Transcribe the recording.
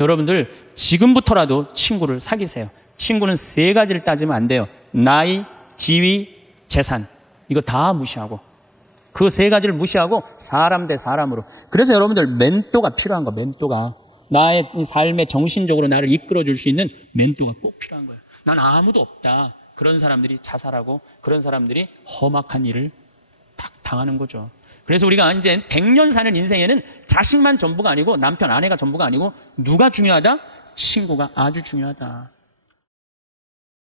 여러분들 지금부터라도 친구를 사귀세요. 친구는 세 가지를 따지면 안 돼요. 나이, 지위, 재산. 이거 다 무시하고, 그 세 가지를 무시하고 사람 대 사람으로. 그래서 여러분들 멘토가 필요한 거예요. 멘토가. 나의 삶에 정신적으로 나를 이끌어 줄 수 있는 멘토가 꼭 필요한 거예요. 난 아무도 없다. 그런 사람들이 자살하고 그런 사람들이 험악한 일을 당하는 거죠. 그래서 우리가 이제 100년 사는 인생에는 자식만 전부가 아니고 남편, 아내가 전부가 아니고 누가 중요하다? 친구가 아주 중요하다.